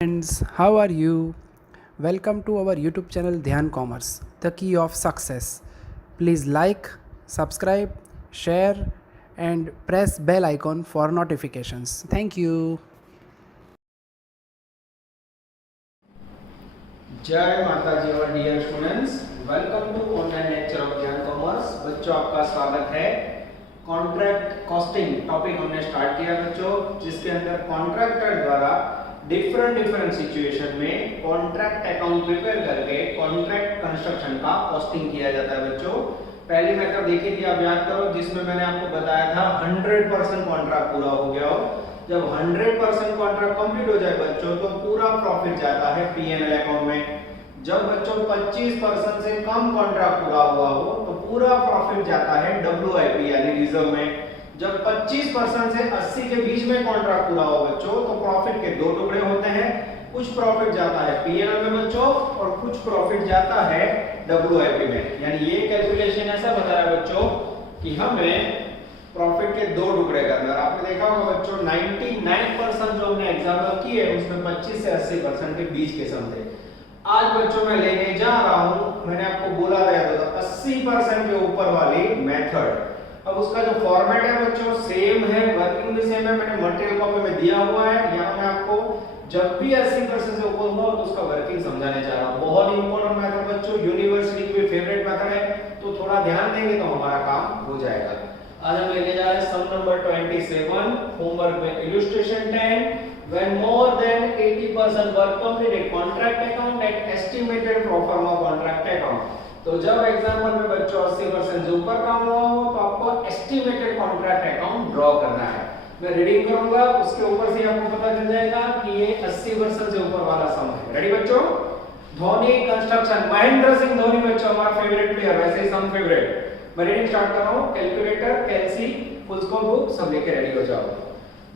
Friends, how are you? Welcome to our YouTube channel Dhyan Commerce, the key of success. Please like, subscribe, share, and press bell icon for notifications. Thank you. जय माता जी और dear students, welcome to online lecture of Gyan Commerce. बच्चों, आपका स्वागत है। Contract costing topic हमने start किया बच्चों, जिसके अंदर कॉन्ट्रैक्टर द्वारा डिफरेंट सिचुएशन में कॉन्ट्रैक्ट अकाउंट प्रिपेयर करके कॉन्ट्रैक्ट कंस्ट्रक्शन का कॉस्टिंग किया जाता है बच्चों। पहली मेथड देखी थी, आप याद करो, जिसमें मैंने आपको बताया था 100% कॉन्ट्रैक्ट पूरा हो गया हो। जब 100% कॉन्ट्रैक्ट कंप्लीट हो जाए बच्चों, तो पूरा प्रॉफिट जाता है पीएनएल अकाउंट में। जब बच्चों 25% से कम कॉन्ट्रैक्ट पूरा हुआ हो, तो पूरा प्रॉफिट जाता है डब्ल्यूआईपी यानी रिजर्व में। जब 25% से 80 के बीच में कॉन्ट्रैक्ट पूरा हो बच्चों, तो प्रॉफिट के दो टुकड़े होते हैं। कुछ प्रॉफिट जाता है पीएनएल में बच्चों, और कुछ प्रॉफिट जाता है डब्ल्यूआईपी में। यानी ये कैलकुलेशन ऐसा बता रहा है बच्चों कि हमें प्रॉफिट के दो टुकड़े करना है। आपने देखा होगा बच्चों, 99% जो हमने एग्जाम्पल किए उसमें 25 से 80% के बीच के सम थे। आज बच्चों मैं लेने जा रहा हूं, मैंने आपको बोला था 80% के ऊपर वाली मेथड। अब उसका जो फॉर्मेट है बच्चों सेम है, वर्किंग भी सेम है। मैंने मटेरियल कॉपी में दिया हुआ है। यहां मैं आपको जब भी 80% से ऊपर हुआ तो उसका वर्किंग समझाने जा रहा हूं। बहुत ही इंपॉर्टेंट मेथड बच्चों, यूनिवर्सिटी की फेवरेट मेथड है, तो थोड़ा ध्यान देंगे तो हमारा काम हो जाएगा। आज हम लेके जा रहे हैं सम नंबर 27, होमवर्क में illustration 10। When more than 80% work completed, contract account at estimated pro forma contract account। तो जब एग्जाम्पल में बच्चों 80% से ऊपर काम हुआ हो, तो आपको एस्टिमेटेड कॉन्ट्रैक्ट अकाउंट ड्रॉ करना है। मैं रीडिंग करूंगा, उसके ऊपर से आपको पता चल जाएगा कि ये 80% से ऊपर वाला सम है। रेडी बच्चों? धोनी कंस्ट्रक्शन, महेंद्र सिंह धोनी बच्चों हमारा फेवरेट प्लेयर, वैसे ही सम फेवरेट। मैं रीडिंग स्टार्ट कर रहा हूं। कैलकुलेटर, कैलसी, फुल स्कोप बुक सब लेके रेडी हो जाओ।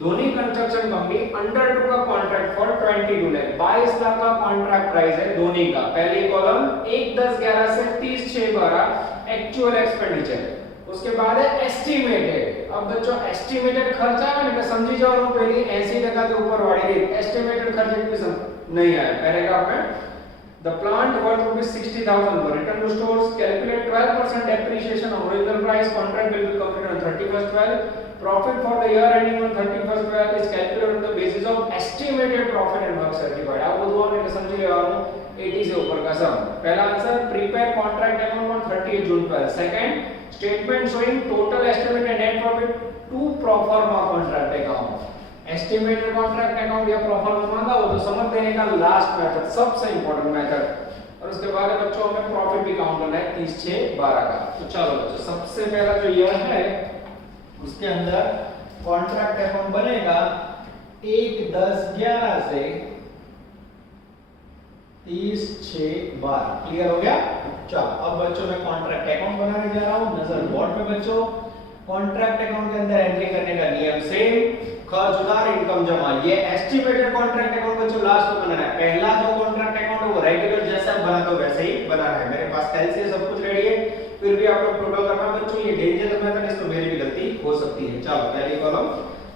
Dhoni construction company under to का कॉन्ट्रैक्ट फॉर 22 लाख, 22 लाख का कॉन्ट्रैक्ट प्राइस है धोनी का। पहली कॉलम 1/10/11 से 30/6/12 एक्चुअल एक्सपेंडिचर। उसके बाद है एस्टिमेटेड। अब बच्चों एस्टिमेटेड खर्चा है, मैं समझी जा रहा हूं, पहले 80% के ऊपर वाली रेट एस्टिमेटेड खर्चे की नहीं आया पैराग्राफ में। The plant worth rupees 60,000 were returned to stores. Calculate 12% depreciation of original price. Contract will be completed on 31st/12. Profit for the year ending on 31st/12 is calculated on the basis of estimated profit and work certified। आप वो आपने समझ लिया हो 80 से ऊपर का sum. पहला answer, prepare contract account on 30 June 12। Second, statement showing total estimated net profit to pro forma contract account. Estimated contract account या प्रो फॉर्मा मांगा हो तो समझ देने का लास्ट मेथड, सबसे इंपॉर्टेंट मेथड। और उसके बाद बच्चों हमें प्रॉफिट भी काउंट करना है 30/6/12 का। तो चलो बच्चों, सबसे पहला जो ईयर है उसके अंदर कॉन्ट्रैक्ट अकाउंट बनेगा 1/10/11 से 30/6/12। क्लियर हो गया? चलो अब बच्चों मैं कॉन्ट्रैक्ट अकाउंट बनाने जा रहा हूं। नजर बोर्ड पे बच्चों, कॉन्ट्रैक्ट अकाउंट के अंदर एंट्री करने का नियम सेम, खर्च उधार इनकम जमा। ये एस्टिमेटेड कॉन्ट्रैक्ट अकाउंट बच्चों लास्ट में बनाना है। पहला जो कॉन्ट्रैक्ट अकाउंट है वो रेगुलर जैसा बना दो वैसे ही बनाना है। मेरे पास कैलसी सब कुछ रेडी है, फिर भी आप लोग टोटल करना बच्चों। ये डेंजर मेथड है, इसमें मेरी भी गलती हो सकती है। चलो पहली कॉलम,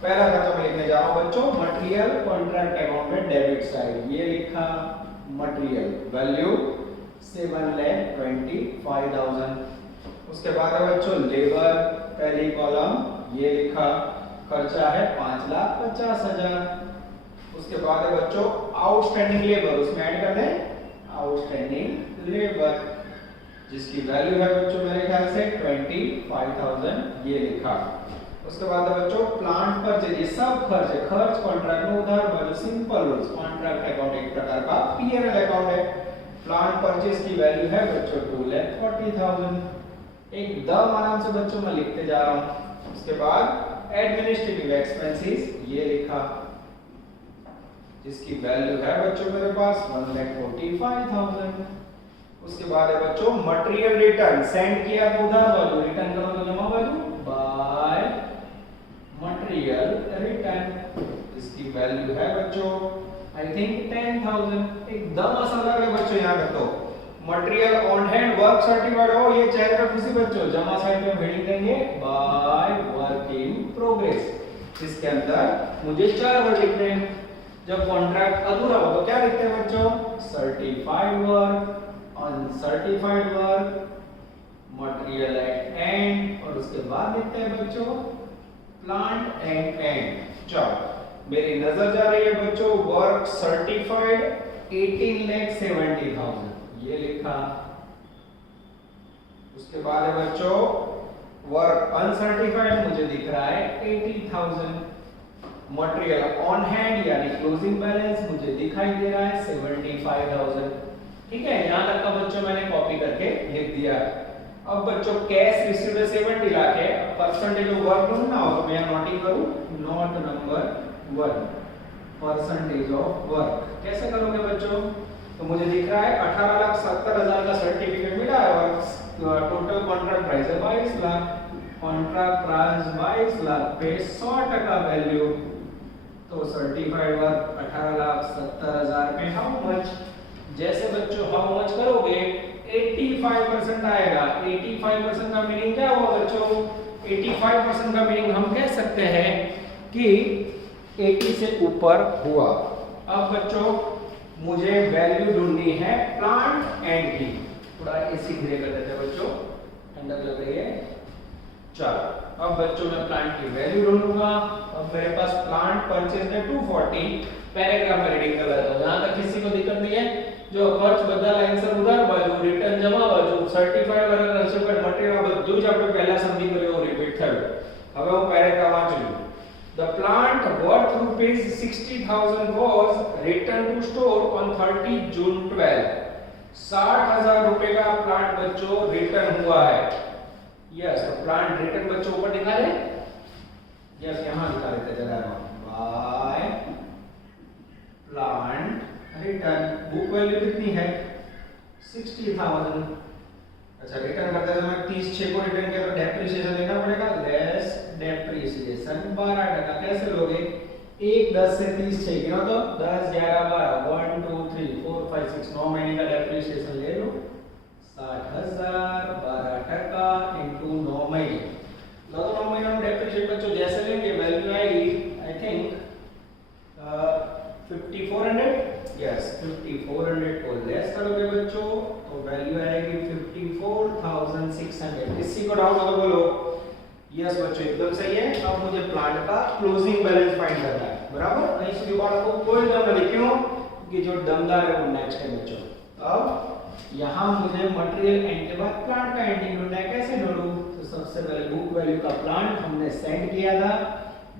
पहला खर्चा मैं लिखने जा रहा हूं बच्चों। मटेरियल कॉन्ट्रैक्ट अकाउंट में डेबिट साइड ये लिखा मटेरियल, वैल्यू 7,25,000। उसके बाद है बच्चों लेबर, पहली कॉलम ये लिखा, खर्चा है 5,50,000। उसके बाद है बच्चों आउटस्टैंडिंग लेबर, उसमें ऐड कर दें आउटस्टैंडिंग लेबर जिसकी वैल्यू है बच्चों मेरे ख्याल से 25,000 ये लिखा। उसके बाद है बच्चों प्लांट परचेज, ये सब खर्च है। खर्च कॉन्ट्रैक्ट में उधार value, simple rules. Contract account एक प्रकार का पीएनएल अकाउंट है। प्लांट परचेज की वैल्यू है बच्चों 2,40,000। एकदम आराम से बच्चों मैं लिखते जा रहा हूं। उसके बाद एडमिनिस्ट्रेटिव एक्सपेंसेस ये लिखा, जिसकी वैल्यू है बच्चों मेरे पास 1,45,000। उसके बाद है बच्चों मटेरियल रिटर्न, सेंड किया तो उधार वैल्यू, रिटर्न करो तो जमा वैल्यू, बाय मटेरियल रिटर्न, इसकी वैल्यू है बच्चों आई थिंक 10,000। एकदम आसान लग रहा है बच्चों यहाँ पे। तो material on hand work certified हो, ये चेहरे पे खुशी बच्चों, जमा साइड में हेडिंग देंगे बाय वर्क इन प्रोग्रेस। इसके अंदर मुझे 4 वर्ड लिखने हैं। जब कॉन्ट्रैक्ट अधूरा हो तो क्या लिखते हैं बच्चों? Certified work, uncertified work, material at and, और उसके बाद लिखते हैं बच्चों प्लांट एट एंड। चलो मेरी नजर जा रही है बच्चों, वर्क सर्टिफाइड 18,70,000, ये लिखा। उसके बाद है बच्चों वर्क अनसर्टिफाइड, मुझे दिख रहा है 80,000। मटेरियल ऑन हैंड यानी क्लोजिंग बैलेंस मुझे दिखाई दे रहा है 75,000। ठीक है, यहां तक का बच्चों मैंने कॉपी करके लिख दिया। अब बच्चों कैश रिसीव्ड 70 लाख है, परसेंटेज ऑफ वर्क ढूंढना हो तो मैं नोटिंग करूं, note number 1, percentage of work. कैसे करोगे बच्चों? तो मुझे दिख रहा है 18,70,000 का सर्टिफिकेट मिला है और टोटल कॉन्ट्रैक्ट प्राइस है 22 लाख। कॉन्ट्रैक्ट प्राइस 22 लाख पे 100% वैल्यू, तो सर्टिफाइड वर्क 18,70,000 पे हाउ मच? जैसे बच्चों हाउ मच करोगे 85% आएगा। 85% का मीनिंग क्या हुआ बच्चों? 85% का मीनिंग हम कह सकते हैं कि 80 से ऊपर हुआ। अब बच्चों मुझे वैल्यू ढूंढनी है प्लांट एंड की। थोड़ा एसी धीरे कर देते हैं बच्चों, ठंडक लग रही है। चलो अब बच्चों मैं प्लांट की वैल्यू ढूंढूंगा। अब मेरे पास प्लांट परचेज है 240, पैराग्राफ में रीडिंग कर लेता हूं। जहां तक किसी को दिक्कत नहीं है, जो खर्च બધા લાઈન સર ઉધાર બાજુ, રિટર્ન જમા બાજુ, સર્ટિફાઈડ અને અનસર્ટિફાઈડ મટીરીયલ બધું જ આપણે પહેલા સમજી કર્યું રિપીટ થયું। હવે હું પેરેગ્રાફ વાંચું છું। The plant worth rupees 60,000 was returned to store on 30 June 12। 60,000 रुपए का प्लांट बच्चों रिटर्न हुआ है। यस, तो प्लांट रिटर्न बच्चों ऊपर दिखा दे। यस, यहां दिखा देते जगह by plant return. Book value कितनी है? 60,000। अच्छा, रिटर्न करते समय 30/6 को रिटर्न किया तो डेप्रिसिएशन लेना पड़ेगा, लेस डेप्रिसिएशन 12%। कैसे लोगे? 1 10 से 30/6 गिनो तो 10 11 12 1 2 3 4 5 6 9 महीने का डेप्रिसिएशन ले लो। 60,000 12% इनटू 9 महीने। लो तो 9 महीने में डेप्रिसिएट बच्चों जैसे लेंगे वैल्यू आएगी आई थिंक 5400। यस, 5400 को लेस करोगे बच्चों तो वैल्यू आएगी 54,600। किसी को डाउट हो तो बोलो। यस बच्चों एकदम सही है। अब मुझे प्लांट का क्लोजिंग बैलेंस फाइंड करना है, बराबर? नहीं सुधी बात को कोई दम नहीं, क्यों? कि जो दमदार है वो नेक्स्ट है बच्चों। अब यहाँ मुझे मटेरियल एंड के बाद प्लांट का एंडिंग ढूंढना है। कैसे ढूंढूं? तो सबसे पहले बुक वैल्यू का प्लांट हमने सेंड किया था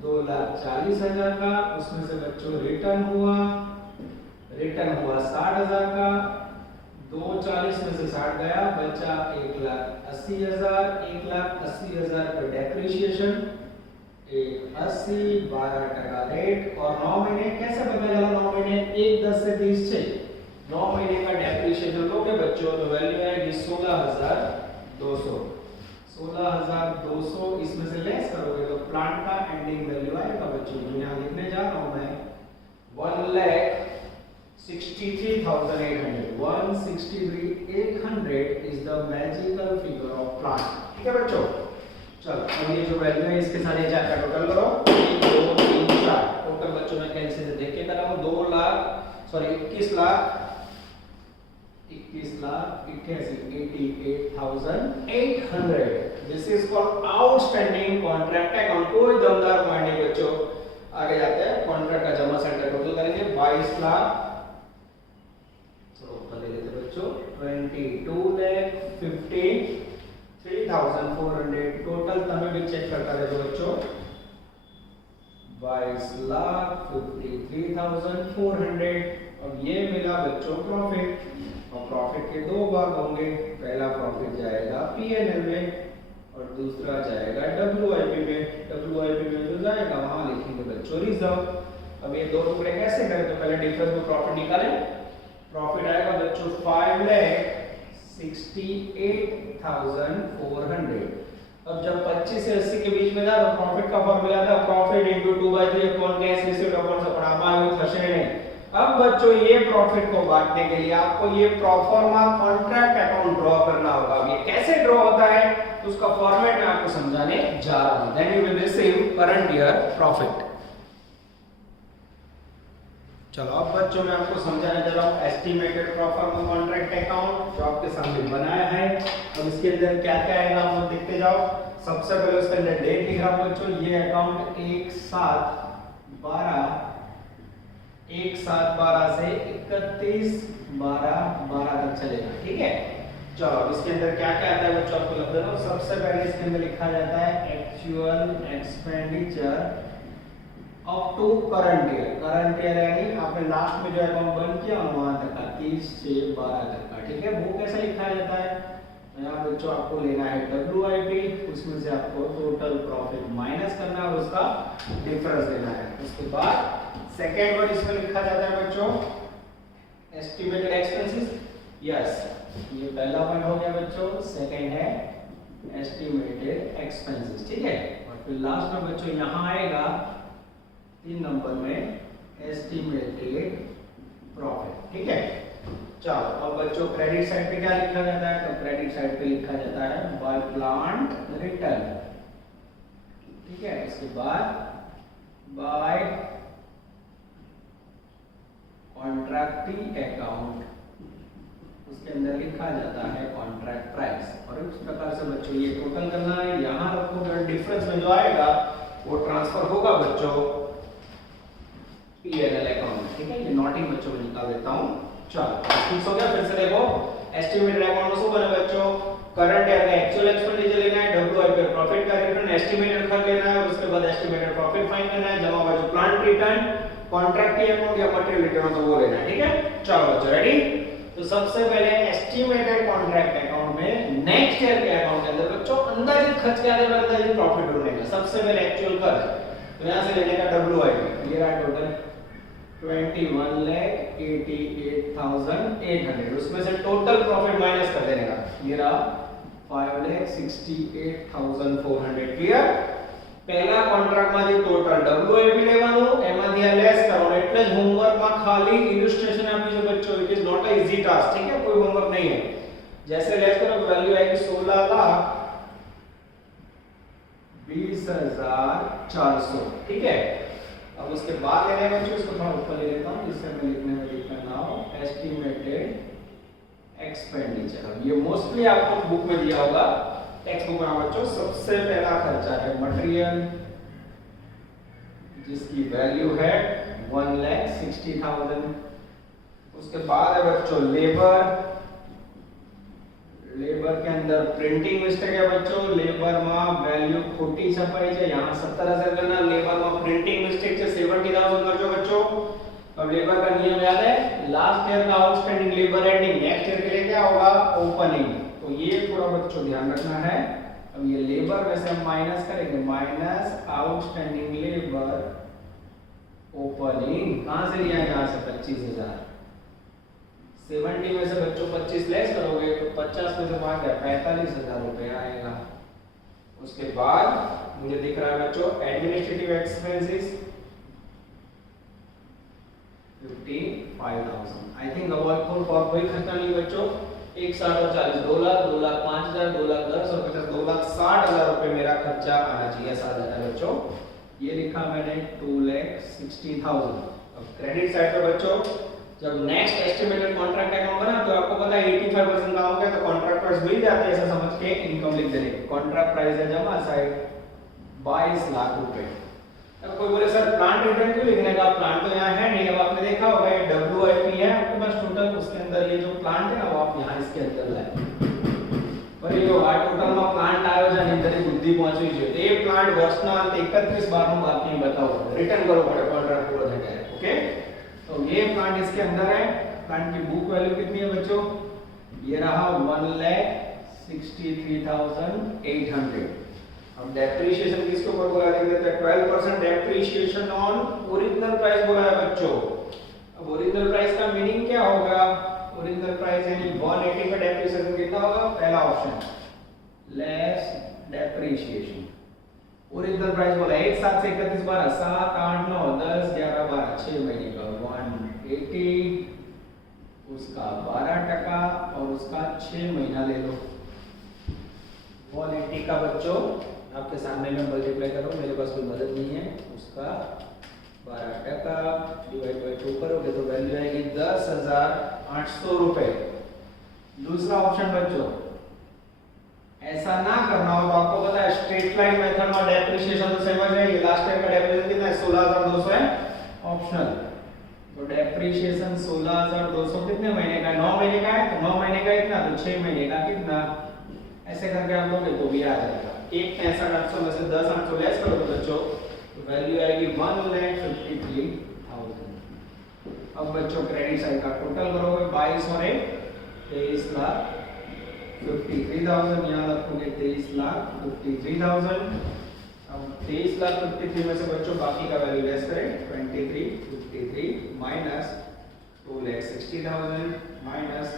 2,40,000 का, उसमें से बच्चों रिटर्न हुआ 60,000 का। 240 में से 60 गया, बचा 1,80,000। 1,80,000 पे डेप्रिसिएशन 180 12% रेट और 9 महीने। कैसे पता चला 9 महीने? 1 10 से 30/6 9 महीने का डेप्रिसिएशन लोगे बच्चों तो वैल्यू आएगी 16,200। 16,200 इसमें से लेस करोगे तो प्लांट का एंडिंग वैल्यू आएगा बच्चों, जो यहाँ लिखने जा रहा हूं मैं 1,63,800। 163,800 is the magical figure of plant. ठीक है बच्चों, चलो अब ये जो वैल्यू है इसके साथ ये चार का टोटल करो। 1 2 3 4 टोटल बच्चों मैं कैंसिल से देख के कर रहा हूं। 21,88,800। This is called outstanding contract account. कोई दमदार पॉइंट नहीं बच्चों। आगे जाते हैं, कॉन्ट्रैक्ट का जमा सेंटर टोटल करेंगे 22 लाख। तो ले लेते बच्चों 22,53,400 टोटल। तमें भी चेक करता रहे बच्चों 22,53,400। अब ये मिला बच्चों प्रॉफिट, और प्रॉफिट के दो भाग होंगे। पहला प्रॉफिट जाएगा पीएनएल में और दूसरा जाएगा डब्ल्यूआईपी में। डब्ल्यूआईपी में जो जाएगा वहां लिखेंगे बच्चों रिजर्व। अब ये दो टुकड़े कैसे करें? तो पहले डिफरेंस में प्रॉफिट निकालें। प्रॉफिट आएगा बच्चों 5,68,400। अब जब 25 से 80 के बीच में था तो प्रॉफिट का फॉर्मूला था profit into 2/3 upon cash received upon सपनामा वो थशे नहीं। अब बच्चों ये प्रॉफिट को बांटने के लिए आपको ये प्रोफॉर्मा कॉन्ट्रैक्ट अकाउंट ड्रॉ करना होगा। ये कैसे ड्रॉ होता है तो उसका फॉर्मेट मैं आपको समझाने जा रहा हूं। Then you will receive current year profit. चलो अब बच्चों मैं आपको समझाने जा रहा हूँ एस्टिमेटेड प्रोफार्मा कॉन्ट्रैक्ट अकाउंट जो आपके सामने बनाया है। अब इसके अंदर क्या क्या आएगा आप लोग देखते जाओ। सबसे पहले उसके अंदर डेट लिख रहा हूँ बच्चों, ये अकाउंट 1/7/12 से 31/12 तक चलेगा, ठीक है। चलो अब इसके अंदर क्या क्या आता है बच्चों आपको लिख देना। सबसे पहले इसके अंदर लिखा जाता है actual expenditure up to current year. Current year यानी आपने लास्ट में जो अकाउंट बंद किया वहां तक का 30/6/12 तक का, ठीक है। वो कैसे लिखा जाता है, यहाँ बच्चों आपको लेना है WIP, उसमें से आपको टोटल प्रॉफिट माइनस करना है और उसका डिफरेंस देना है। उसके बाद सेकेंड वर्ड इसमें लिखा जाता है बच्चों एस्टिमेटेड एक्सपेंसेस। यस, ये पहला पॉइंट हो गया बच्चों। सेकेंड है एस्टिमेटेड एक्सपेंसेस, ठीक है। और फिर लास्ट में बच्चों यहाँ आएगा 3 नंबर में एस्टिमेटेड प्रॉफिट, ठीक है। चलो अब बच्चों क्रेडिट साइड पे क्या लिखा जाता है, तो क्रेडिट साइड पे लिखा जाता है बाय प्लांट रिटर्न, ठीक है। इसके बाद बाय कॉन्ट्रैक्टी अकाउंट, उसके अंदर लिखा जाता है कॉन्ट्रैक्ट प्राइस। और इस प्रकार से बच्चों ये टोटल करना है। यहाँ रखोगे डिफरेंस में जो आएगा वो ट्रांसफर होगा बच्चों P&L अकाउंट, ठीक है। ये नोटिंग बच्चों को निकाल देता हूँ। चलो फिक्स हो गया। फिर से देखो एस्टिमेटेड अकाउंट में શું બને बच्चों, करंट ईयर का एक्चुअल एक्सपेंडिचर लेना है, WIP प्रॉफिट का रिटर्न एस्टिमेटेड खर्च लेना है और उसके बाद एस्टिमेटेड प्रॉफिट फाइंड करना है, जमा बाजू प्लांट रिटर्न, कॉन्ट्रैक्ट अकाउंट या मटेरियल रिटर्न तो वो लेना है, ठीक है। चलो बच्चों रेडी। तो सबसे पहले एस्टिमेटेड कॉन्ट्रैक्ट अकाउंट में नेक्स्ट ईयर के अकाउंट के अंदर बच्चों अंदाजित खर्च क्या देगा, अंदाजित प्रॉफिट ढूंढने का। सबसे पहले एक्चुअल खर्च, तो यहां से लेने का WIP, ये रहा टोटल 21,88,800, उसमें से टोटल प्रॉफिट माइनस कर देने का, ये रहा 5,68,400। क्लियर। पहला કોન્ટ્રાક્ટ માંથી ટોટલ WIP લેવાનું, એમાંથી આ લેસ કરવાનું। એટલે જ હોમવર્ક માં ખાલી ઇલુસ્ટ્રેશન આપી છે બચ્ચો, it is not a easy task, ठीक है। कोई होमवर्क नहीं है। जैसे लेस करो वैल्यू आएगी 16,20,400, ठीक है। अब उसके बाद लेने में बच्चों इसको थोड़ा ऊपर ले लेता हूं जिससे मैं लिखने में दिक्कत ना हो। एस्टिमेटेड एक्सपेंडिचर, अब ये मोस्टली आपको बुक में दिया होगा, टेक्स्ट बुक में बच्चों। सबसे पहला खर्चा है मटेरियल जिसकी वैल्यू है 1,60,000। उसके बाद है बच्चों लेबर, लेबर के अंदर प्रिंटिंग मिस्टेक है बच्चों, लेबर में वैल्यू खोटी छपाई है, यहाँ 17,000 करना, लेबर में प्रिंटिंग मिस्टेक है 70,000 करजो बच्चों। अब लेबर का नियम याद है, लास्ट ईयर का outstanding labour ending next year के लिए क्या होगा, ओपनिंग। तो ये थोड़ा बच्चों ध्यान रखना है। अब ये लेबर में से हम माइनस करेंगे, माइनस आउटस्टैंडिंग लेबर ओपनिंग, कहां से लिया है, यहाँ से 25,000। 70 में से बच्चों 25 लेस करोगे तो 50 में से वहां गया 45,000 रुपए आएगा। उसके बाद मुझे दिख रहा है बच्चों एडमिनिस्ट्रेटिव एक्सपेंसेस 55,000। आई थिंक अब और कोई खर्चा नहीं बच्चों। 1,60 और 40, 2 लाख, 2,05,000, 2,10,000 और 50, 2,60,000 रुपए मेरा खर्चा आना चाहिए। ऐसा आ जाता है बच्चों। ये लिखा मैंने 2,60,000। अब क्रेडिट साइड पे बच्चों जब नेक्स्ट एस्टिमेटेड कॉन्ट्रैक्ट अकाउंट बना तो आपको पता है 85% काम हो गया तो कॉन्ट्रैक्ट प्राइस मिल जाता है, ऐसा समझ के इनकम लिख देने। कॉन्ट्रैक्ट प्राइस है जमा साइड 22 लाख रुपए। अब कोई बोले सर प्लांट रिटर्न क्यों लिखने का, प्लांट तो यहाँ है नहीं। अब आपने देखा होगा ये WIP है आपके पास टोटल, उसके अंदर ये जो प्लांट है ना वो आप यहाँ इसके अंदर लाए। पर ये આ ટોટલમાં પ્લાન્ટ આવ્યો છે અને તેની બુદ્ધિ પહોંચવી જોઈએ તો એ પ્લાન્ટ વર્ષના અંતે 31/12 નું બાકી બતાવો, રિટર્ન કરવો પડે કોન્ટ્રાક્ટ પૂરો થઈ જાય। ओके, तो ये प्लांट इसके अंदर है। प्लांट की बुक वैल्यू कितनी है बच्चों, ये रहा 1,63,800। अब डेप्रिसिएशन किसके ऊपर बोला देंगे तो 12% डेप्रिसिएशन ऑन ओरिजिनल प्राइस बोला है बच्चों। अब ओरिजिनल प्राइस का मीनिंग क्या होगा, ओरिजिनल प्राइस यानी 180 का डेप्रिसिएशन कितना होगा, पहला option less depreciation. Original price बोला 1 7 से 31 12 7 8 9 10 11 12 6 महीने का 180, उसका 12% और उसका 6 महीना ले लो। 180 का बच्चों आपके सामने में मल्टीप्लाई करो, मेरे पास कोई मदद नहीं है, उसका 12% डिवाइड बाय 2 करोगे तो वैल्यू आएगी 10,800 रुपए। दूसरा ऑप्शन बच्चों, ऐसा ना करना हो तो आपको पता है स्ट्रेट लाइन मेथड में डेप्रिसिएशन तो समझ है, ये लास्ट टाइम का डेप्रिसिएशन कितना है 16,200 है ऑप्शनल। तो डेप्रिसिएशन 16,200 कितने महीने का है? 9 महीने का है, तो 9 महीने का कितना, तो 6 महीने का कितना, ऐसे करके आप लोगे तो भी आ जाएगा। 1,63,800 में से 10,800 लेस करो तो बच्चों तो वैल्यू आएगी 1,53,000। अब बच्चों क्रेडिट साइड का टोटल करोगे 22 और 23,53,000, यहाँ रखोगे 23,53,000। अब 23,53,000 में से बच्चों बाकी का वैल्यू लेस करें 23,53 minus 2,60,000 minus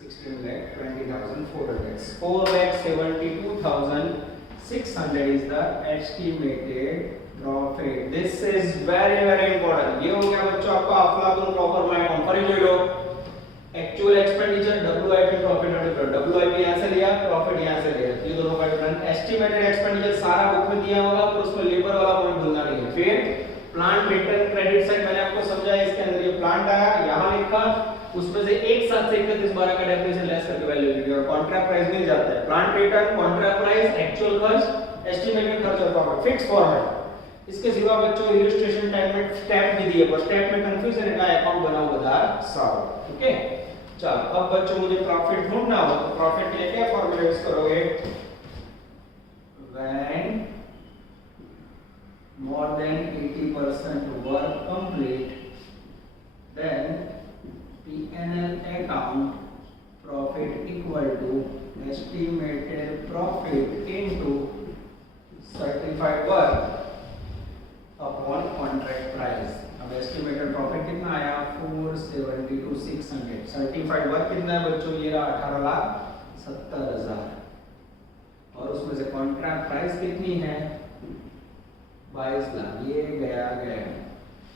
16,20,400, 4,72,600 is the estimated profit. This is very important. ये हो गया बच्चों आपका अफलातून प्रॉपर माइंड पर ही ले लो। एक्चुअल एक्सपेंडिचर WIP प्रॉफिट और डिफरेंट, WIP यहां से लिया, प्रॉफिट यहां से लिया, ये दोनों का डिफरेंस। एस्टिमेटेड एक्सपेंडिचर सारा बुक में दिया होगा, पर उसमें लेबर वाला पॉइंट भूलना नहीं है। फिर प्लांट रिटर्न क्रेडिट साइड मैंने आपको समझाया, इसके अंदर ये प्लांट आया, यहां लिखा, उसमें से एक साथ से 31/12 का डेप्रिसिएशन लेस करके वैल्यू लिखी और कॉन्ट्रैक्ट प्राइस मिल जाता है। Plant return, contract price, actual खर्च, एस्टिमेटेड खर्च और प्रॉफिट, फिक्स फॉर्मेट। इसके सिवा बच्चों इलस्ट्रेशन टाइप में स्टेप भी दिए, पर स्टेप में कंफ्यूजन है, अकाउंट बनाओ बता साव। ओके चलो, अब बच्चों मुझे प्रॉफिट ढूंढना हो तो प्रॉफिट के लिए क्या फॉर्मूला यूज करोगे? When more than 80% work complete, then P&L account profit equal to estimated profit into certified work upon contract price। अब एस्टिमेटेड प्रॉफिट कितना आया 472,600, सर्टिफाइड वर्क कितना है बच्चों, ये रहा 18,70,000 और उसमें से कॉन्ट्रैक्ट प्राइस कितनी है 22 लाख, ये गया।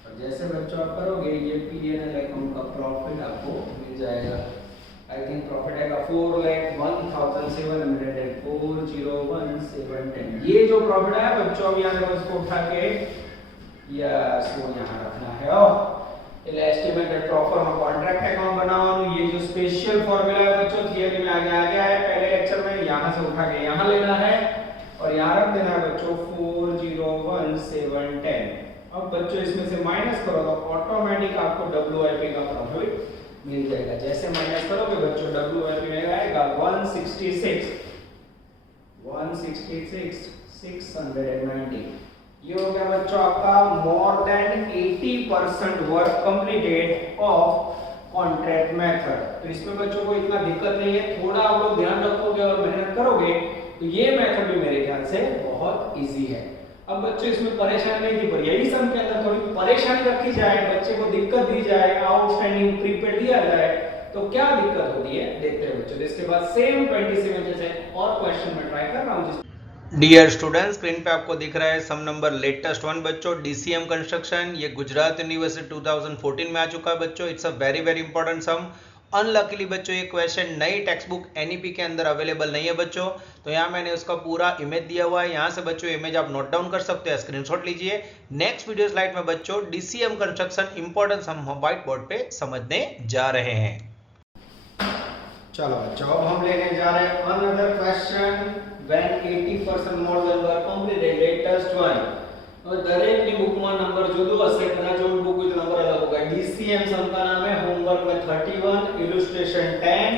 और जैसे बच्चों आप करोगे ये P&L अकाउंट का प्रॉफिट आपको मिल जाएगा। आई थिंक प्रॉफिट आएगा 4,01,700 401,710। ये जो प्रॉफिट आया बच्चों, अब यहाँ पर इसको उठा के यस वो यहाँ रखना है। एस्टिमेटेड प्रॉफिट में कॉन्ट्रैक्ट अकाउंट बनाओ। ये जो स्पेशल फॉर्मूला है बच्चों थियरी में आगे आ गया है, पहले लेक्चर में यहाँ से उठा के यहाँ लेना है और यहाँ रख देना है बच्चों 401,710। अब बच्चों इसमें से माइनस करो तो ऑटोमेटिक आपको WIP का प्रॉफिट मिल जाएगा। जैसे माइनस करोगे बच्चों WIP में आएगा 166,690। ये हो गया बच्चों आपका मोर than 80% work completed of contract method. तो इसमें बच्चों को इतना दिक्कत नहीं है, थोड़ा आप लोग ध्यान रखोगे और मेहनत करोगे तो ये मेथड भी मेरे ख्याल से बहुत इजी है। अब बच्चों इसमें परेशानी नहीं थी, पर यही सम के अंदर थोड़ी परेशानी रखी जाए, बच्चे को दिक्कत दी जाए, आउटस्टैंडिंग प्रीपेड दिया जाए तो क्या दिक्कत होती है देखते हैं बच्चों। इसके बाद सेम 27 जैसे और क्वेश्चन में ट्राई कर रहा हूं। डियर स्टूडेंट्स, स्क्रीन पे आपको दिख रहा है सम नंबर लेटेस्ट 1 बच्चों, DCM कंस्ट्रक्शन। ये गुजरात यूनिवर्सिटी 2014 में आ चुका है बच्चों। It's a very important sum. Unluckily बच्चों ये क्वेश्चन नई टेक्स्ट बुक NEP के अंदर अवेलेबल नहीं है बच्चों, तो यहाँ मैंने उसका पूरा इमेज दिया हुआ है। यहाँ से बच्चों इमेज आप नोट डाउन कर सकते हैं, स्क्रीनशॉट लीजिए। नेक्स्ट वीडियो स्लाइड में बच्चों DCM कंस्ट्रक्शन इंपॉर्टेंट सम हम व्हाइट बोर्ड पे समझने जा रहे हैं। चलो बच्चों, अब हम लेने जा रहे हैं another question when 80% more than were completed, latest one। और દરેકની બુકમાં નંબર જુદો હશે, કદાચ જો બુક વિથ નંબર અલગ હોगा। DCM सम का नाम है, होमवर्क में 31, इलस्ट्रेशन 10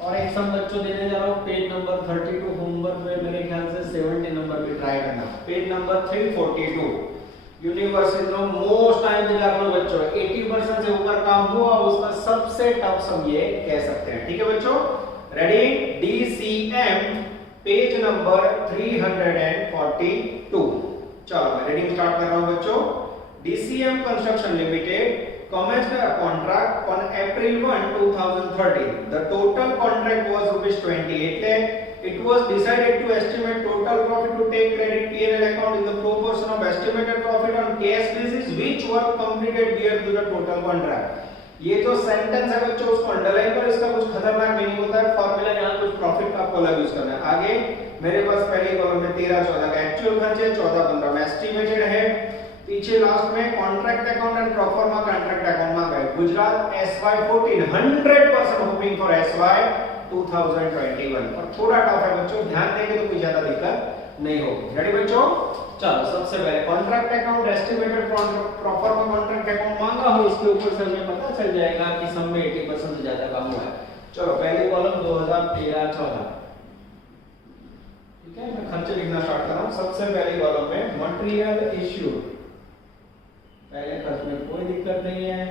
और एक सम बच्चों देने जा रहा हूं पेज नंबर 32, होमवर्क में मेरे ख्याल से 70 नंबर पे ट्राई करना। Page number 342 university know most time दिला करो बच्चों, 80% से ऊपर काम हुआ उसका सबसे टफ सम ये कह सकते हैं। ठीक है बच्चों, रेडी? DCM page number 342। चलो मैं रीडिंग स्टार्ट कर रहा हूं बच्चों। DCM construction limited commenced a contract on April 1, 2013. The total contract was ₹28 lakh. It was decided to estimate total profit to take credit P&L account in the proportion of estimated profit on cash basis which work completed prior to the total contract. ये जो sentence है बच्चों उसको underline करो, इसका कुछ खतरनाक meaning होता है। फॉर्मूला यहां कुछ प्रॉफिट का आपको अलग यूज करना है। आगे मेरे पास पहले कॉलम में 13-14 का एक्चुअल खर्च है, 14-15 में एस्टिमेटेड है, पीछे लास्ट में contract account and proforma contract account में गए Gujarat SY 14 100% hoping for SY 2021 और थोड़ा टफ है बच्चों, ध्यान देंगे तो कोई ज्यादा दिक्कत नहीं होगी। रेडी बच्चों? चलो सबसे पहले contract account estimated proforma contract account मांगा हो, इसके ऊपर से हमें पता चल जाएगा कि सम में 80% से ज्यादा काम हुआ है। चलो पहली कॉलम 2013-14, ठीक है, मैं खर्चे लिखना स्टार्ट कर रहा हूं। सबसे पहली कॉलम में मटेरियल इश्यूड, पहले खर्च में कोई दिक्कत नहीं है,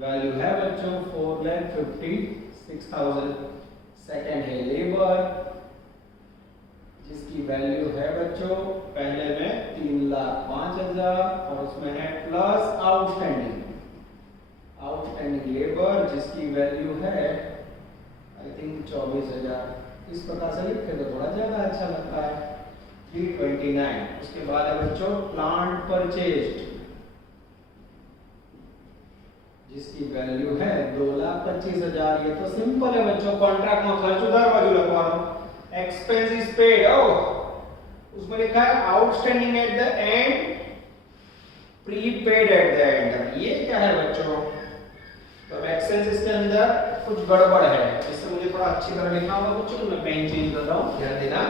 वैल्यू है बच्चों 4,56,000। सेकंड है लेबर जिसकी वैल्यू है बच्चों पहले में 3,05,000 और उसमें है प्लस आउटस्टैंडिंग लेबर जिसकी वैल्यू है आई थिंक 24,000। इस प्रकार से लिखे तो थोड़ा ज्यादा अच्छा लगता है 329। उसके बाद है बच्चों प्लांट परचेज्ड जिसकी वैल्यू है 2,25,000। ये तो सिंपल है बच्चों, कॉन्ट्रैक्ट में खर्च उधार बाजू लगवाना, एक्सपेंसेस पेड उसमें लिखा है outstanding at the end, prepaid at the end. ये क्या है बच्चों? तो एक्सपेंसेस के अंदर कुछ गड़बड़ है, इससे मुझे थोड़ा अच्छी तरह लिखना होगा बच्चों, मैं पेन चेंज कर रहा हूं, ध्यान देना।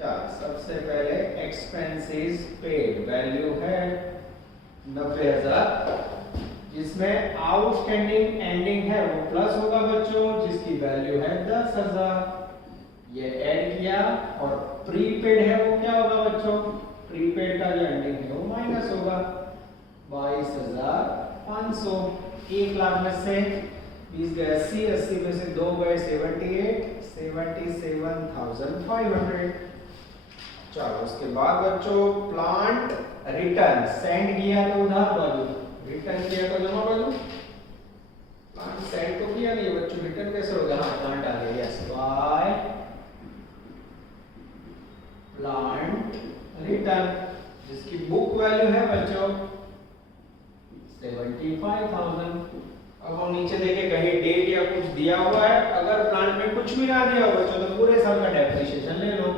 चलो सबसे पहले एक्सपेंसेस पेड वैल्यू है 90,000 जिसमें आउटस्टैंडिंग एंडिंग है वो प्लस होगा बच्चों जिसकी वैल्यू है 10,000। ये ऐड किया और प्रीपेड है वो क्या होगा बच्चों? प्रीपेड का जो एंडिंग है वो माइनस होगा 22,500। 1 लाख में से 20 गए 80, 80 में से 2 गए 78, 77,500। चलो उसके बाद बच्चों प्लांट रिटर्न सेंड किया तो उधार बाजू, रिटर्न किया तो जमा बाजू। प्लांट सेंड तो किया नहीं बच्चों, रिटर्न कैसे होगा? हाँ प्लांट आ गया, यस, बाय प्लांट रिटर्न जिसकी बुक वैल्यू है बच्चों 75,000। अब हम नीचे देखें कहीं डेट या कुछ दिया हुआ है, अगर प्लांट में कुछ भी ना दिया हो बच्चों तो पूरे साल का डेप्रिसिएशन ले लो।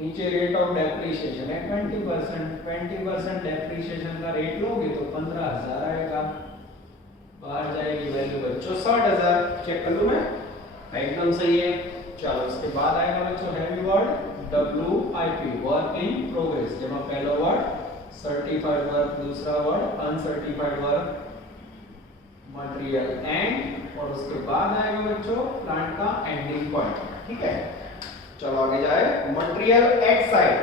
नीचे रेट ऑफ डेप्रिसिएशन है 20% डेप्रिसिएशन का रेट लोगे तो 15,000 आएगा, बाहर जाएगी वैल्यू बच्चों 60,000। चेक कर लूं मैं, एकदम सही है। चलो इसके बाद आएगा बच्चों heavy word WIP work in progress, जेमा पहला वर्ड सर्टिफाइड वर्क, दूसरा word uncertified work, material and, और उसके बाद आएगा बच्चों प्लांट का एंडिंग पॉइंट। ठीक है, चलो आगे जाए। मटेरियल एट साइड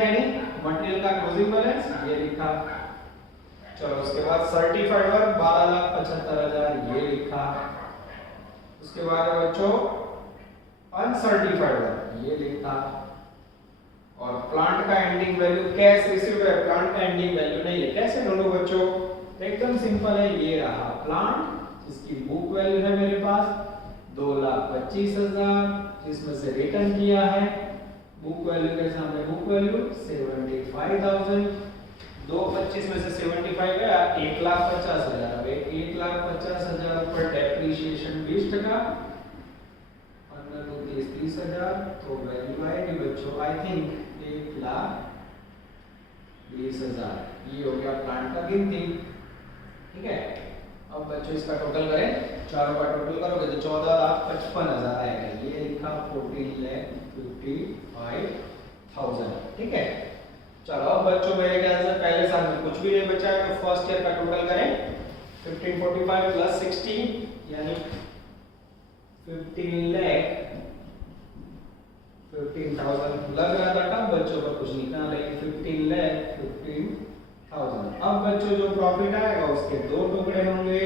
यानी मटेरियल का क्लोजिंग बैलेंस ये लिखा। चलो उसके बाद सर्टिफाइड वर्क 12,75,000 ये लिखा। उसके बाद है बच्चों अनसर्टिफाइड वर्क ये लिखा। और प्लांट का एंडिंग वैल्यू कैश रिसीव्ड है, प्लांट का एंडिंग वैल्यू नहीं है, कैसे ढूंढो बच्चों? एकदम सिंपल है, ये रहा प्लांट जिसकी बुक वैल्यू है मेरे पास 2,25,000 जिसमें से रिटर्न किया है बुक वैल्यू के सामने बुक वैल्यू 75,000। 2,25 में से 75 गया 1,50,000। अब 1,50,000 पर डेप्रिसिएशन 20%, 15 तो 30,000, तो वैल्यू आएगी बच्चों आई थिंक 1,20,000। ये हो गया प्लांट का गिनती। ठीक है, अब बच्चों इसका टोटल करें, चारों का टोटल करोगे तो 14,55,000 आएगा। ये लिखा 14,55,000। ठीक है, चलो अब बच्चों मेरे ख्याल से पहले साल में कुछ भी नहीं बचा है तो फर्स्ट ईयर का टोटल करें। 1545 प्लस 60 यानी 15,00,15,000 लग रहा था तब बच्चों पर कुछ लिखना नहीं, 15,00,15,000। अब बच्चों जो प्रॉफिट आएगा उसके दो टुकड़े होंगे,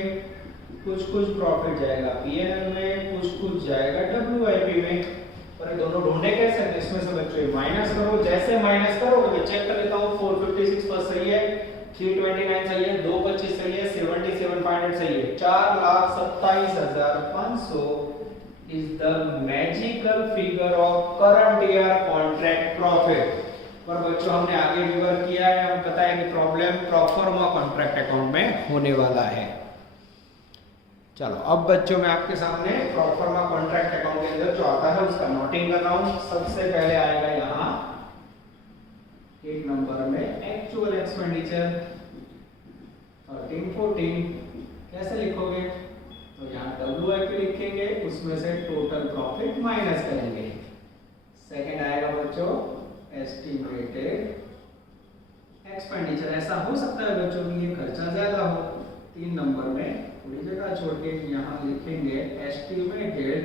कुछ प्रॉफिट जाएगा P&L में, कुछ जाएगा WIP में। पर ये दोनों ढूंढे कैसे? इसमें से बच्चों माइनस करो, जैसे माइनस करोगे मैं चेक कर लेता हूँ। 456 फर्स्ट सही है, 329 सही है, 225 सही है, 77,500 सही है। 4,27,500 is the magical figure of current year contract profit। पर बच्चों हमने आगे रिवर किया है, हमें पता है कि प्रॉब्लम प्रोफॉर्मा कॉन्ट्रैक्ट अकाउंट में होने वाला है। चलो अब बच्चों मैं आपके सामने प्रोफॉर्मा कॉन्ट्रैक्ट अकाउंट के अंदर जो आता है उसका नोटिंग कर रहा हूं। सबसे पहले आएगा यहाँ एक नंबर में एक्चुअल एक्चुअल एक्सपेंडिचर 1314 कैसे लिखोगे? तो यहाँ WIP लिखेंगे, उसमें से टोटल प्रॉफिट माइनस करेंगे। सेकंड आएगा बच्चों एस्टिमेटेड एक्सपेंडिचर। ऐसा हो सकता है बच्चों कि ये खर्चा ज्यादा हो, 3 नंबर में थोड़ी जगह छोड़ के यहाँ लिखेंगे एस्टिमेटेड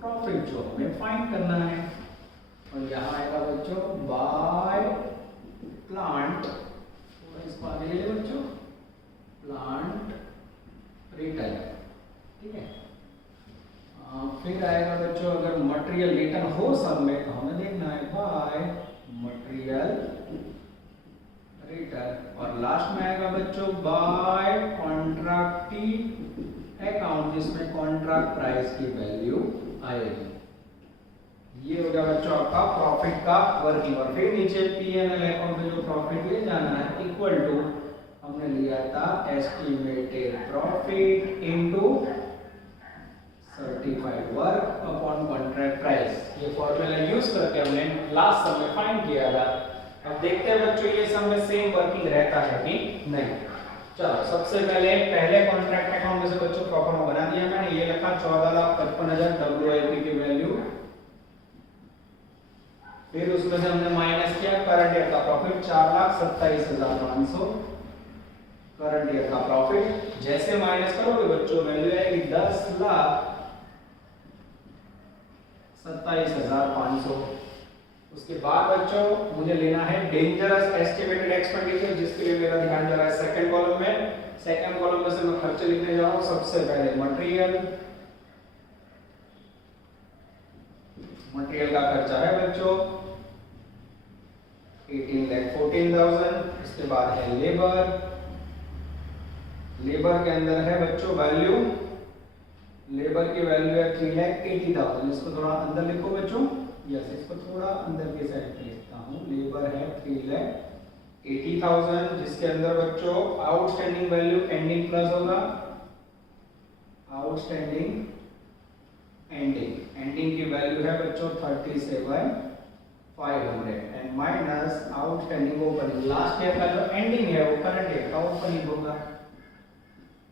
प्रॉफिट जो हमें फाइंड करना है। और यहाँ आएगा बच्चों बाय प्लांट, इसको आगे ले लो बच्चों, प्लांट रिटर्न, ठीक है। फिर आएगा बच्चों अगर मटेरियल रिटर्न हो सब में तो हमें देखना है बाय मटेरियल रिटर्न। और लास्ट में आएगा बच्चों बाय कॉन्ट्रैक्टी अकाउंट, जिसमें कॉन्ट्रैक्ट प्राइस की वैल्यू आएगी। ये हो गया बच्चों आपका प्रॉफिट का वर्किंग। और फिर नीचे P&L अकाउंट में जो प्रॉफिट ले जाना है इक्वल टू हमने लिया था estimated profit into certified work upon contract price. ये फॉर्मूला यूज करके हमने लास्ट सम में फाइंड किया था। अब देखते हैं बच्चों ये सम में सेम वर्किंग रहता है कि नहीं। चलो सबसे पहले कॉन्ट्रैक्ट अकाउंट में से बच्चों प्रॉफिट बना दिया मैंने, ये लिखा 14,55,000 WIP की वैल्यू। फिर उसमें से हमने माइनस किया करंट ईयर का प्रॉफिट 4,27,500 करंट ईयर का प्रॉफिट। जैसे माइनस करोगे बच्चों वैल्यू आएगी 10,27,500। उसके बाद बच्चों मुझे लेना है डेंजरस एस्टिमेटेड एक्सपेंडिचर, जिसके लिए मेरा ध्यान जा रहा है सेकंड कॉलम में। सेकंड कॉलम में से मैं खर्चे लिखने जा रहा हूं। सबसे पहले मटेरियल का खर्चा है बच्चों 18,14,000। इसके बाद है लेबर के अंदर है बच्चों वैल्यू, लेबर की वैल्यू है 3,80,000। इसको थोड़ा अंदर लिखो बच्चों, यस इसको थोड़ा अंदर की साइड पे लिखता हूँ। लेबर है 3,80,000, जिसके अंदर बच्चों आउटस्टैंडिंग वैल्यू एंडिंग प्लस होगा, आउटस्टैंडिंग एंडिंग की वैल्यू है बच्चों 37,500 and minus outstanding opening. Last year का जो एंडिंग है वो करंट ईयर का ओपनिंग होगा,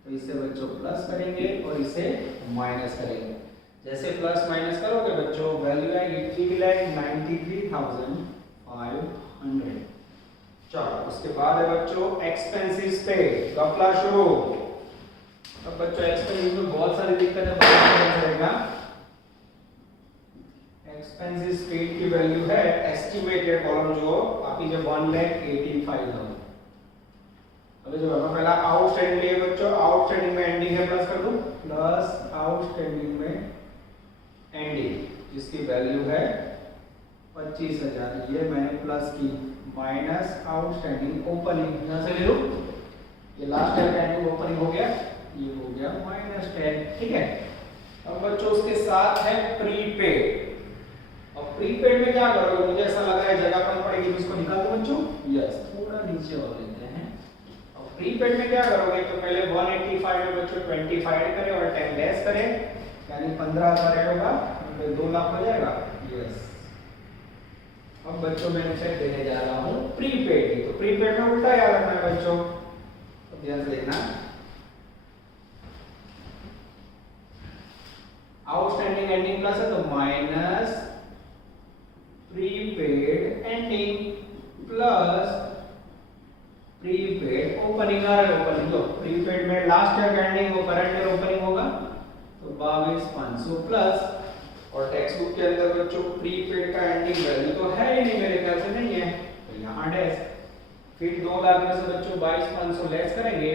तो इसे बच्चों प्लस करेंगे और इसे माइनस करेंगे। जैसे प्लस माइनस करोगे बच्चों वैल्यू आएगी 3,93,500। चलो उसके बाद है बच्चों एक्सपेंसेस पे घपला शुरू। अब बच्चों एक्सपेंसेस में बहुत सारी दिक्कतें रहेगा। एक्सपेंसेस पेड की वैल्यू है एस्टिमेटेड कॉलम जो आप ही 1,85,000। अभी जो पहला आउटस्टैंडिंग लिए बच्चों, आउटस्टैंडिंग में एंडिंग है प्लस कर दो, प्लस आउटस्टैंडिंग में एंडिंग जिसकी वैल्यू है 25,000, ये मैंने प्लस की, माइनस आउटस्टैंडिंग ओपनिंग यहां से ले लो, ये लास्ट ईयर का एंडिंग ओपनिंग हो गया, ये हो गया -10, ठीक है। अब बच्चों उसके साथ है प्रीपेड। और प्रीपेड में क्या करोगे, मुझे ऐसा लग रहा है जगह कम पड़ेगी तो इसको निकाल दो बच्चों, यस थोड़ा नीचे और लेते हैं। और प्रीपेड में क्या करोगे तो पहले 185 में बच्चों 25 ऐड करें और 10 लेस करें, यानी 15,000 ऐड होगा, 2 लाख हो जाएगा, यस। अब बच्चों मैं इसे देने जा रहा हूं प्रीपेड की, तो प्रीपेड में उल्टा याद रखना है बच्चों, तो ध्यान से देखना। आउटस्टैंडिंग एंडिंग प्लस है तो minus prepaid ending plus prepaid opening आ रहा है, ओपनिंग तो प्रीपेड में लास्ट ईयर का एंडिंग वो करंट ईयर ओपनिंग होगा, तो 22,500 प्लस। और टेक्स्ट बुक के अंदर बच्चों प्रीपेड का एंडिंग वैल्यू तो है ही नहीं, मेरे ख्याल से नहीं है, तो यहाँ डैश। फिर 2 लाख में से बच्चों 22,500 लेस करेंगे,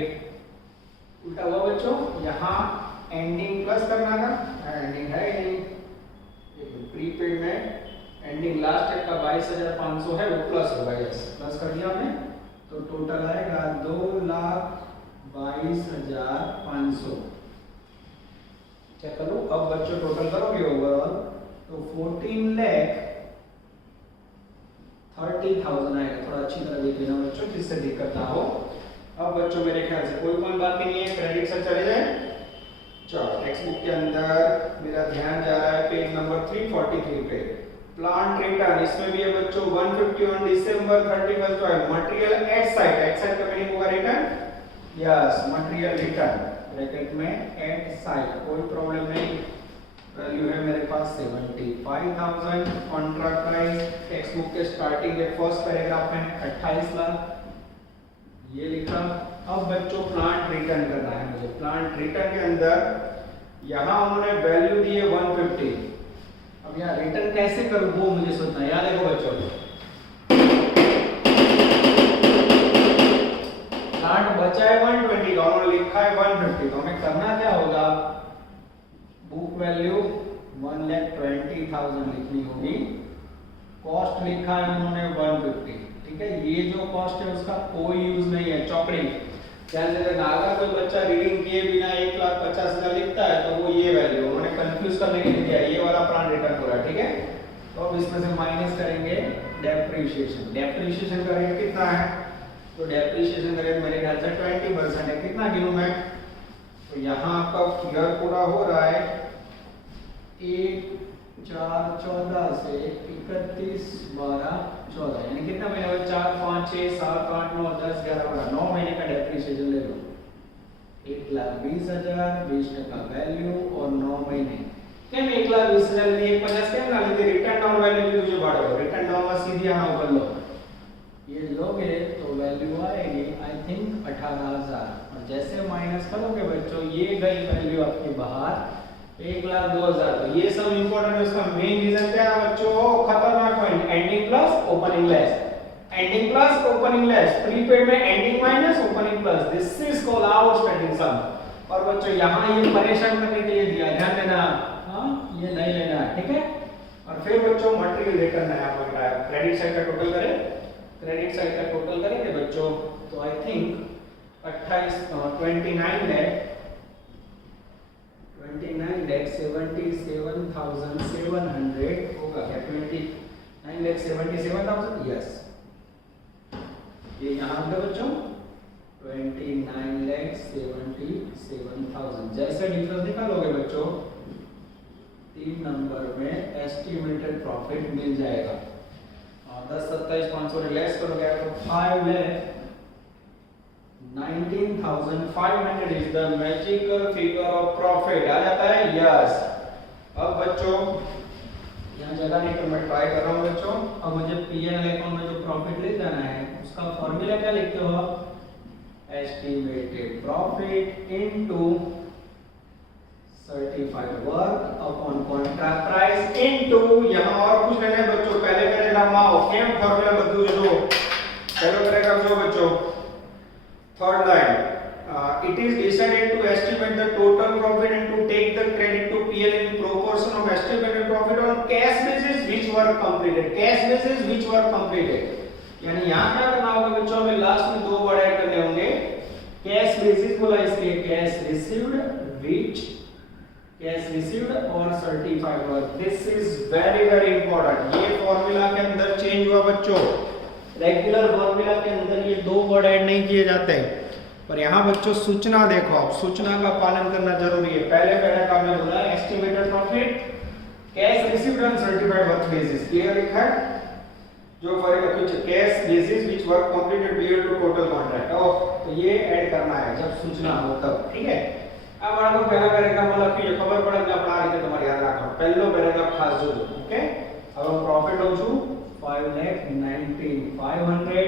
उल्टा हुआ बच्चों, यहाँ एंडिंग प्लस करना था, एंडिंग है ही नहीं, प्रीपेड में एंडिंग लास्ट ईयर का 22,500 है वो प्लस होगा, यस प्लस कर दिया हमने, तो टोटल आएगा 2,22,500। चेक करो, अब बच्चों टोटल करोगे ओवरऑल तो 14,30,000 आएगा। थोड़ा अच्छी तरह देख लेना बच्चों जिससे दिक्कत ना हो। अब बच्चों मेरे ख्याल से कोई बात नहीं है, क्रेडिट से चले जाए। चलो टेक्स्ट बुक के अंदर मेरा ध्यान जा रहा है पेज नंबर 343 पे, प्लांट रिटर्न, इसमें भी है बच्चों 150 ऑन December 31st जो है मटेरियल एट साइट का मीनिंग होगा return, yes material return bracket में एट साइट, कोई प्रॉब्लम नहीं। वैल्यू है मेरे पास 75,000, कॉन्ट्रैक्ट प्राइस टेक्स्ट बुक के स्टार्टिंग के फर्स्ट पैराग्राफ में 28 लाख ये लिखा। अब बच्चों प्लांट रिटर्न करना है मुझे। प्लांट रिटर्न के अंदर यहाँ उन्होंने वैल्यू दी है 150। अब यहाँ रिटर्न कैसे करूँ वो मुझे सोचना है। याद देखो बच्चों, प्लांट बचा है 120 का, उन्होंने लिखा है 150, तो हमें करना क्या होगा, बुक वैल्यू 1,20,000 लिखनी होगी, कॉस्ट लिखा है उन्होंने 150, ठीक है। ये जो कॉस्ट है उसका कोई यूज नहीं है, चौकड़ी ध्यान से देखना। अगर कोई बच्चा रीडिंग किए बिना 1,50,000 लिखता है तो वो ये वैल्यू उन्होंने कंफ्यूज करने के लिए दिया है, ये वाला प्लान रिटर्न हो रहा है, ठीक है। तो अब इसमें से माइनस करेंगे डेप्रिसिएशन। डेप्रिसिएशन का रेट कितना है, तो डेप्रिसिएशन का रेट मेरे ख्याल से 20% है। कितना गिनूं मैं, तो यहाँ आपका फिगर पूरा हो रहा है 1 4 14 से 31 12 14, यानी कितना महीना हुआ, 4 5 6 7 8 9 10 11 12 9 महीने का डेप्रिसिएशन ले लो। 1,20,000 20% वैल्यू और 9 महीने। क्या मैं 1,20,000 लिए 50 क्या ना लेते, रिटर्न डाउन वैल्यू भी मुझे बढ़ाओ, रिटर्न डाउन का सीधी यहाँ ऊपर लो, ये लोगे तो वैल्यू आएगी आई थिंक 18,000। और जैसे माइनस करोगे बच्चों ये गई वैल्यू आपके बाहर 1,02,000। तो ये सब इंपॉर्टेंट है। उसका मेन रीजन क्या है बच्चों, खतरनाक point, ending plus opening less, ending plus opening less, prepaid में ending minus opening plus, this is called outstanding sum. और बच्चों यहाँ ये परेशान करने के लिए दिया, ध्यान देना, हाँ ये नहीं लेना है, ठीक है। और फिर बच्चों मटेरियल रिटर्न नया पॉइंट आया, क्रेडिट साइड का टोटल करें, क्रेडिट साइड का टोटल करेंगे बच्चों, तो आई थिंक 29 लाख 77,700 होगा क्या, 29,77,000, यस। ये यहाँ पे बच्चों 29,77,000। जैसे डिफरेंस निकालोगे बच्चों 3 नंबर में एस्टिमेटेड प्रॉफिट मिल जाएगा। 10 27,500 लेस करोगे तो 5,19,500 is the magical figure of profit. आ जाता है, यस। अब बच्चों यहाँ जगह नहीं तो मैं ट्राई कर रहा हूँ बच्चों। अब मुझे P&L अकाउंट में जो प्रॉफिट ले जाना है उसका फॉर्मूला क्या लिखते हो, estimated profit into certified work upon contract price into, यहाँ और कुछ नहीं है बच्चों, पहले पैराग्राफ में आओ, केम फॉर्मूला बदलू जो पहले पैराग्राफ जो बच्चों third line, it is decided to estimate the total profit and to take the credit to PL in proportion of estimated profit on cash basis which were completed, cash basis which were completed। यानी यहाँ क्या करना होगा बच्चों, हमें last में 2 word add करने होंगे, कैश बेसिस बोला इसलिए कैश रिसीव्ड विच, कैश रिसीव्ड और certified work. This is very very important. ये फॉर्मूला के अंदर चेंज हुआ बच्चों, रेगुलर फॉर्मूला के अंदर ये 2 वर्ड ऐड नहीं किए जाते हैं। पर यहाँ बच्चों सूचना देखो, आप सूचना का पालन करना जरूरी है। पहले पैराग्राफ में बोला estimated profit cash received on certified work basis, clear लिखा है, जो फॉर कुछ cash basis which work completed bear to total contract. तो ये ऐड करना है जब सूचना हो तब, ठीक है। अब आपको पहला पैराग्राफ मतलब कि खबर पड़े मैं पढ़ा रही थी तुम्हारे याद रखो, पहलो पैराग्राफ खास जो, ओके। अब हम प्रॉफिट हो छु 5,19,500,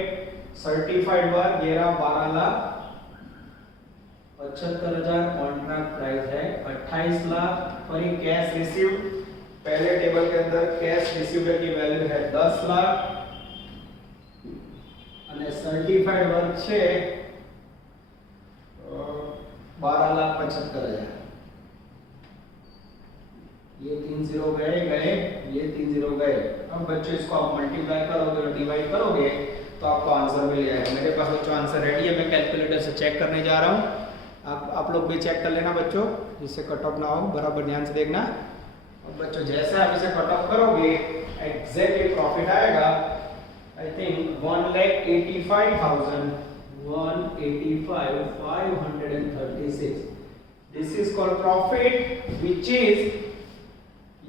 सर्टिफाइड वर्क 12,75,000, कॉन्ट्रैक्ट प्राइस है 28 लाख। और ये कैश रिसीव्ड, पहले टेबल के अंदर कैश रिसीव्ड की वैल्यू है 10 लाख અને सर्टिफाइड वर्क છે 12,75,000। ये 3 0 गए, ये 3 0 गए। अब बच्चों इसको आप मल्टीप्लाई करोगे और डिवाइड करोगे तो आपको आंसर मिल जाएगा। मेरे पास बच्चों आंसर रेडी है, मैं कैलकुलेटर से चेक करने जा रहा हूँ। आप लोग भी चेक कर लेना बच्चों, जिससे कट ऑफ ना हो, बराबर ध्यान से देखना। और बच्चों जैसे आप इसे कट ऑफ करोगे एग्जैक्टली प्रॉफिट आएगा I think 1,85,000, 185,536। This is called profit which is,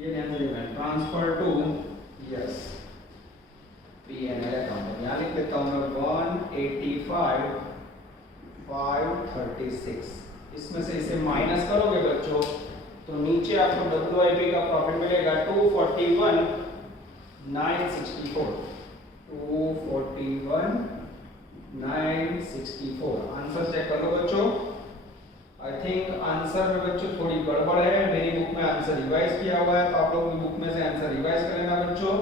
ये ध्यान से देखना, transfer to yes, P&L account. यहाँ लिख लेता हूँ मैं 185,536। इसमें से इसे माइनस करोगे बच्चों तो नीचे आपको WIP का प्रॉफिट मिलेगा 241,964। 241,964। आंसर चेक करो बच्चों। आई थिंक आंसर में बच्चों थोड़ी गड़बड़ है। मेरी बुक में आंसर रिवाइज किया हुआ है, तो आप लोग की बुक में से आंसर रिवाइज कर लेना बच्चों।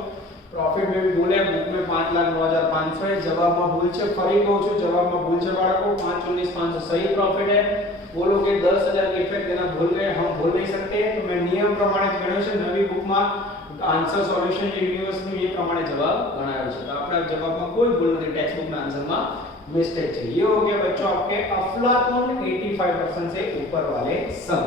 प्रॉफिट में भी भूल है, बुक में 5,09,500 है, जवाब में भूल છે ફરી કહું છું, જવાબ में भूल છે बाળકો। 5,19,500 सही प्रॉफिट है। वो लोग के 10,000 की इफेक्ट देना भूल गए, हम भूल नहीं सकते। तो मैं नियम प्रमाणे गण्यो છે, नवी बुक में आंसर सॉल्यूशन यूनिवर्स में ये प्रमाणे जवाब गणायो છે। तो आपણા जवाब में कोई भूल नहीं, टेक्स्ट बुक में आंसर में मिस्टेक है। ये हो गया बच्चों आपके अफलातून 85% से ऊपर वाले सम।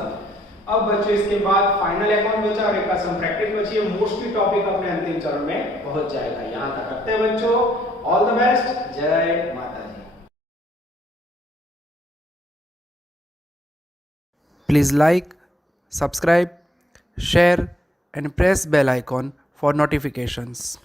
अब बच्चों इसके बाद फाइनल अकाउंट बचा और एक सम प्रैक्टिस बची है। मोस्टली टॉपिक अपने अंतिम चरण में पहुंच जाएगा। यहां तक रखते हैं बच्चों। All the best. जय माता दी। Please like, subscribe, share and press bell icon for notifications.